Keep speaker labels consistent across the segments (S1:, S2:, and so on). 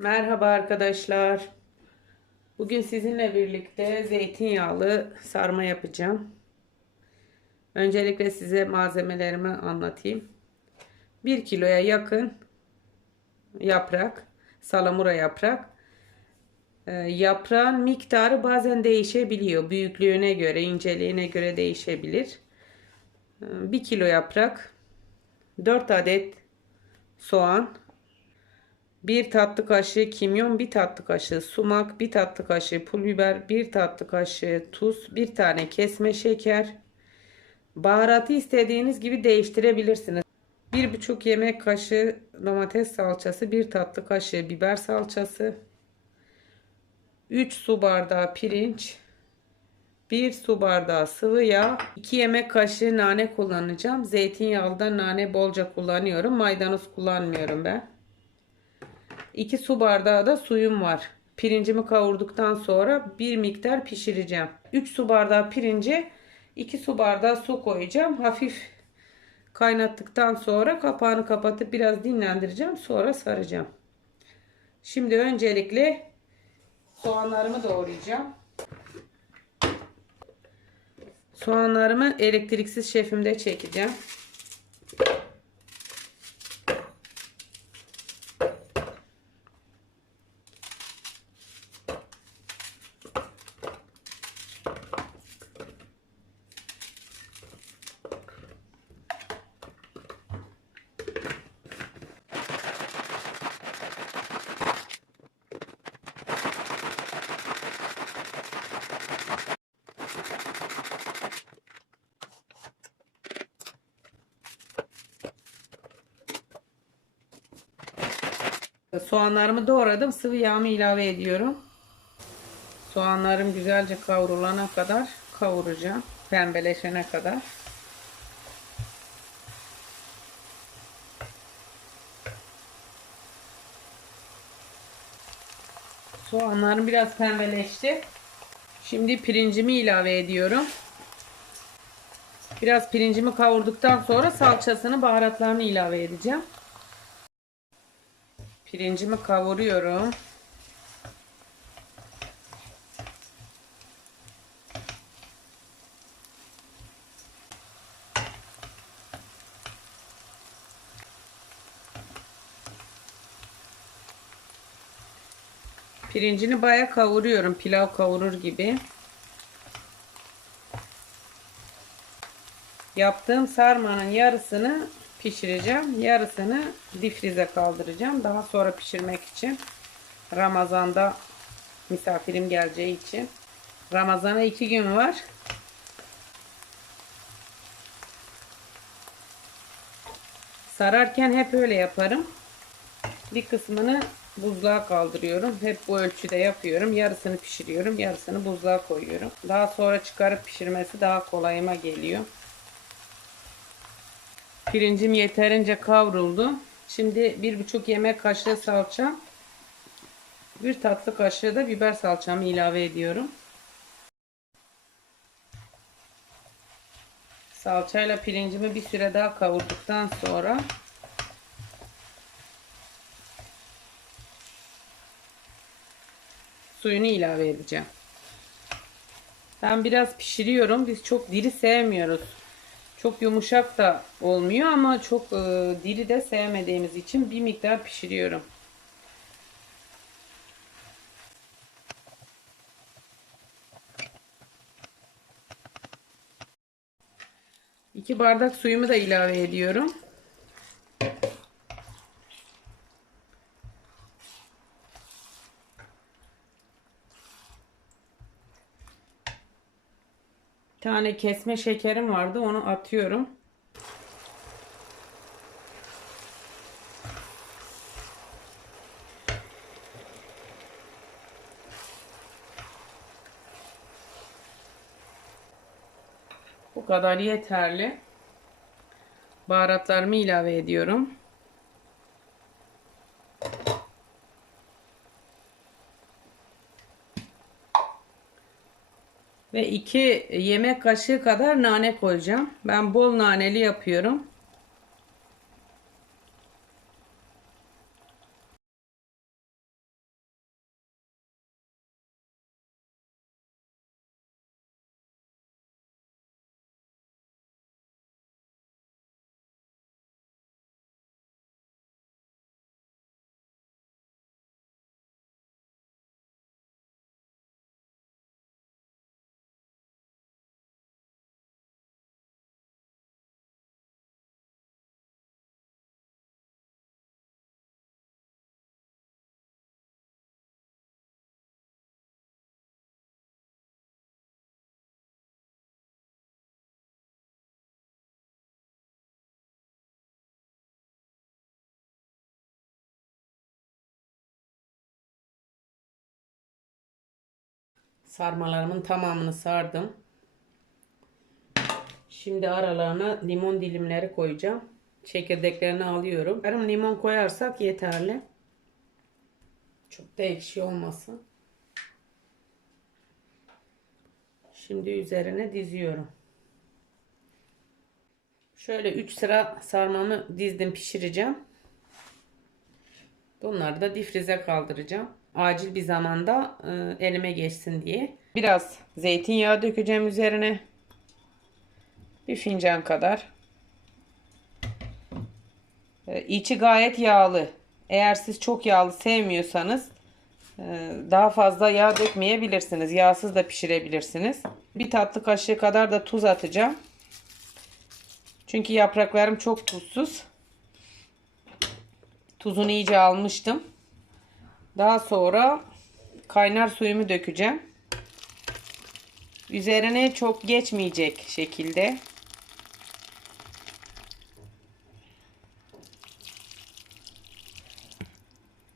S1: Merhaba arkadaşlar. Bugün sizinle birlikte zeytinyağlı sarma yapacağım. Öncelikle size malzemelerimi anlatayım. 1 kiloya yakın yaprak, salamura yaprak. Ee, yaprağın miktarı bazen değişebiliyor. Büyüklüğüne göre, inceliğine göre değişebilir. 1 kilo yaprak, 4 adet soğan, 1 tatlı kaşığı kimyon, 1 tatlı kaşığı sumak, 1 tatlı kaşığı pul biber, 1 tatlı kaşığı tuz, 1 tane kesme şeker. Baharatı istediğiniz gibi değiştirebilirsiniz. 1,5 yemek kaşığı domates salçası, 1 tatlı kaşığı biber salçası, 3 su bardağı pirinç, 1 su bardağı sıvı yağ, 2 yemek kaşığı nane kullanacağım. Zeytinyağlıda nane bolca kullanıyorum. Maydanoz kullanmıyorum ben. 2 su bardağı da suyum var. Pirincimi kavurduktan sonra bir miktar pişireceğim. 3 su bardağı pirince 2 su bardağı su koyacağım. Hafif kaynattıktan sonra kapağını kapatıp biraz dinlendireceğim. Sonra saracağım. Şimdi öncelikle soğanlarımı doğrayacağım. Soğanlarımı elektriksiz şefimde çekeceğim. Soğanlarımı doğradım. Sıvı yağımı ilave ediyorum. Soğanlarım güzelce kavrulana kadar kavuracağım. Pembeleşene kadar. Soğanlarım biraz pembeleşti. Şimdi pirincimi ilave ediyorum. Biraz pirincimi kavurduktan sonra salçasını, baharatlarını ilave edeceğim. Pirincimi kavuruyorum. Pirincini baya kavuruyorum. Pilav kavurur gibi. Yaptığım sarmanın yarısını pişireceğim. Yarısını difrize kaldıracağım. Daha sonra pişirmek için. Ramazanda misafirim geleceği için. Ramazana iki gün var. Sararken hep öyle yaparım. Bir kısmını buzluğa kaldırıyorum. Hep bu ölçüde yapıyorum. Yarısını pişiriyorum. Yarısını buzluğa koyuyorum. Daha sonra çıkarıp pişirmesi daha kolayıma geliyor. Pirincim yeterince kavruldu. Şimdi bir buçuk yemek kaşığı salça. Bir tatlı kaşığı da biber salçamı ilave ediyorum. Salçayla pirincimi bir süre daha kavurduktan sonra suyunu ilave edeceğim. Ben biraz pişiriyorum. Biz çok diri sevmiyoruz. Çok yumuşak da olmuyor ama çok e, diri de sevmediğimiz için bir miktar pişiriyorum. İki bardak suyumu da ilave ediyorum. Tane kesme şekerim vardı. Onu atıyorum. Bu kadar yeterli. Baharatlarımı ilave ediyorum. Ve 2 yemek kaşığı kadar nane koyacağım. Ben bol naneli yapıyorum. Sarmalarımın tamamını sardım. Şimdi aralarına limon dilimleri koyacağım. Çekirdeklerini alıyorum. Yarım limon koyarsak yeterli. Çok da ekşi olmasın. Şimdi üzerine diziyorum. Şöyle 3 sıra sarmamı dizdim pişireceğim. Bunları da difrize kaldıracağım. Acil bir zamanda e, elime geçsin diye. Biraz zeytinyağı dökeceğim üzerine. Bir fincan kadar. E, içi gayet yağlı. Eğer siz çok yağlı sevmiyorsanız e, daha fazla yağ dökmeyebilirsiniz. Yağsız da pişirebilirsiniz. Bir tatlı kaşığı kadar da tuz atacağım. Çünkü yapraklarım çok tuzsuz. Tuzunu iyice almıştım. Daha sonra kaynar suyumu dökeceğim. Üzerine çok geçmeyecek şekilde.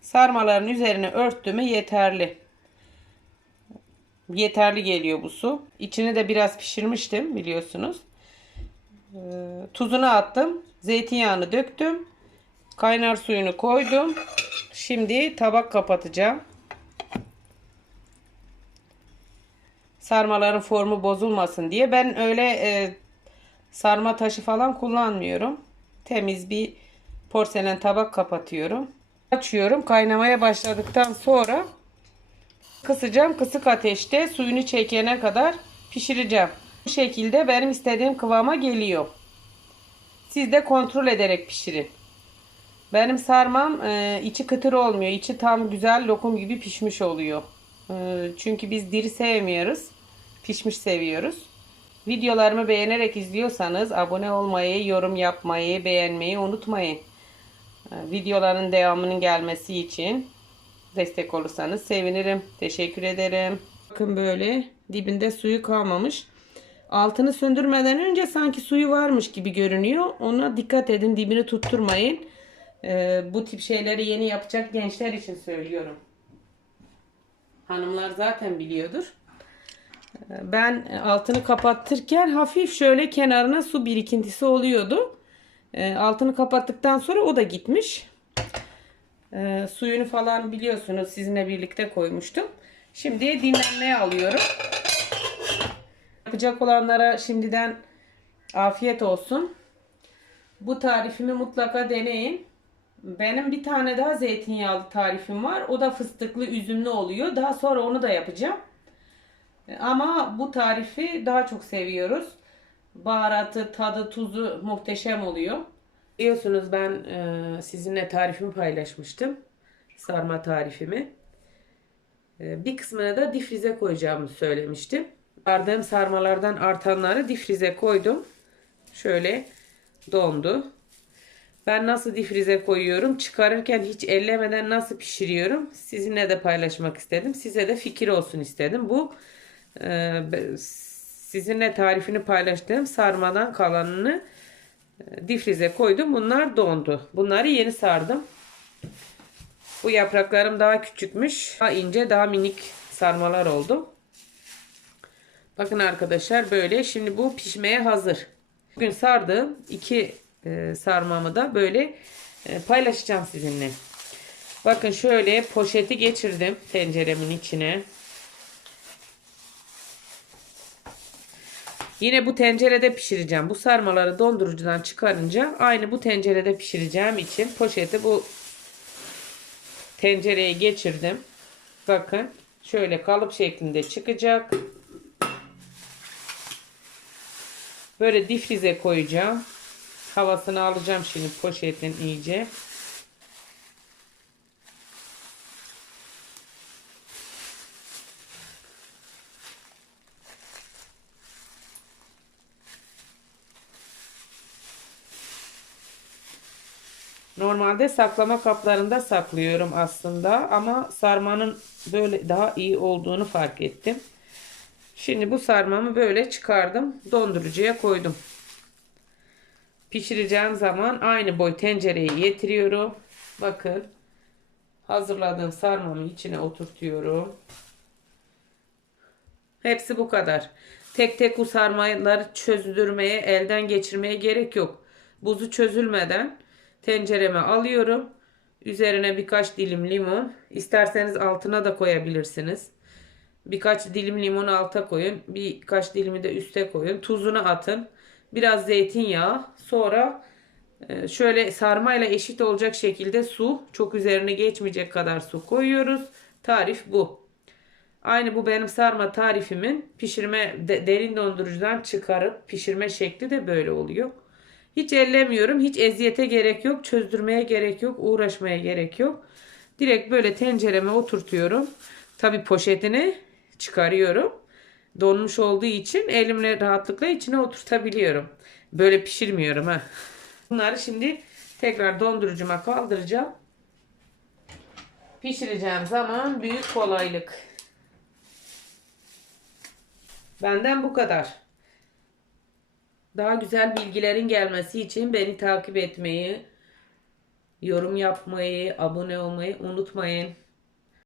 S1: Sarmaların üzerine örttüğümü yeterli. Yeterli geliyor bu su. İçini de biraz pişirmiştim biliyorsunuz. Ee, tuzunu attım. Zeytinyağını döktüm. Kaynar suyunu koydum. Şimdi tabak kapatacağım. Sarmaların formu bozulmasın diye. Ben öyle e, sarma taşı falan kullanmıyorum. Temiz bir porselen tabak kapatıyorum. Açıyorum. Kaynamaya başladıktan sonra kısacağım. Kısık ateşte suyunu çekene kadar pişireceğim. Bu şekilde benim istediğim kıvama geliyor. Siz de kontrol ederek pişirin. Benim sarmam e, içi kıtır olmuyor. İçi tam güzel lokum gibi pişmiş oluyor. E, çünkü biz diri sevmiyoruz. Pişmiş seviyoruz. Videolarımı beğenerek izliyorsanız abone olmayı, yorum yapmayı, beğenmeyi unutmayın. E, videoların devamının gelmesi için destek olursanız sevinirim. Teşekkür ederim. Bakın böyle dibinde suyu kalmamış. Altını söndürmeden önce sanki suyu varmış gibi görünüyor. Ona dikkat edin dibini tutturmayın. Ee, bu tip şeyleri yeni yapacak gençler için söylüyorum. Hanımlar zaten biliyordur. Ben altını kapattırken hafif şöyle kenarına su birikintisi oluyordu. Ee, altını kapattıktan sonra o da gitmiş. Ee, suyunu falan biliyorsunuz sizinle birlikte koymuştum. Şimdi dinlenmeye alıyorum. Yapacak olanlara şimdiden afiyet olsun. Bu tarifimi mutlaka deneyin. Benim bir tane daha zeytinyağlı tarifim var. O da fıstıklı üzümlü oluyor. Daha sonra onu da yapacağım. Ama bu tarifi daha çok seviyoruz. Baharatı, tadı, tuzu muhteşem oluyor. Biliyorsunuz ben e, sizinle tarifimi paylaşmıştım. Sarma tarifimi. E, bir kısmını da difrize koyacağımı söylemiştim. Ardığım sarmalardan artanları difrize koydum. Şöyle dondu. Ben nasıl difrize koyuyorum? Çıkarırken hiç ellemeden nasıl pişiriyorum? Sizinle de paylaşmak istedim. Size de fikir olsun istedim. Bu e, sizinle tarifini paylaştığım sarmadan kalanını e, difrize koydum. Bunlar dondu. Bunları yeni sardım. Bu yapraklarım daha küçükmüş. Daha ince, daha minik sarmalar oldu. Bakın arkadaşlar böyle. Şimdi bu pişmeye hazır. Bugün sardığım iki e, sarmamı da böyle e, paylaşacağım sizinle. Bakın şöyle poşeti geçirdim tenceremin içine. Yine bu tencerede pişireceğim. Bu sarmaları dondurucudan çıkarınca aynı bu tencerede pişireceğim için poşeti bu tencereye geçirdim. Bakın şöyle kalıp şeklinde çıkacak. Böyle difrize koyacağım. Havasını alacağım şimdi poşetin iyice. Normalde saklama kaplarında saklıyorum aslında ama sarmanın böyle daha iyi olduğunu fark ettim. Şimdi bu sarmamı böyle çıkardım. Dondurucuya koydum. Pişireceğim zaman aynı boy tencereye getiriyorum. Bakın. Hazırladığım sarmamı içine oturtuyorum. Hepsi bu kadar. Tek tek bu sarmaları çözdürmeye, elden geçirmeye gerek yok. Buzu çözülmeden tencereme alıyorum. Üzerine birkaç dilim limon. İsterseniz altına da koyabilirsiniz. Birkaç dilim limonu alta koyun. Birkaç dilimi de üste koyun. Tuzunu atın. Biraz zeytinyağı. Sonra e, şöyle sarmayla eşit olacak şekilde su. Çok üzerine geçmeyecek kadar su koyuyoruz. Tarif bu. Aynı bu benim sarma tarifimin pişirme de- derin dondurucudan çıkarıp pişirme şekli de böyle oluyor. Hiç ellemiyorum. Hiç eziyete gerek yok. Çözdürmeye gerek yok. Uğraşmaya gerek yok. Direkt böyle tencereme oturtuyorum. Tabi poşetini çıkarıyorum. Donmuş olduğu için elimle rahatlıkla içine oturtabiliyorum. Böyle pişirmiyorum ha. Bunları şimdi tekrar dondurucuma kaldıracağım. Pişireceğim zaman büyük kolaylık. Benden bu kadar. Daha güzel bilgilerin gelmesi için beni takip etmeyi, yorum yapmayı, abone olmayı unutmayın.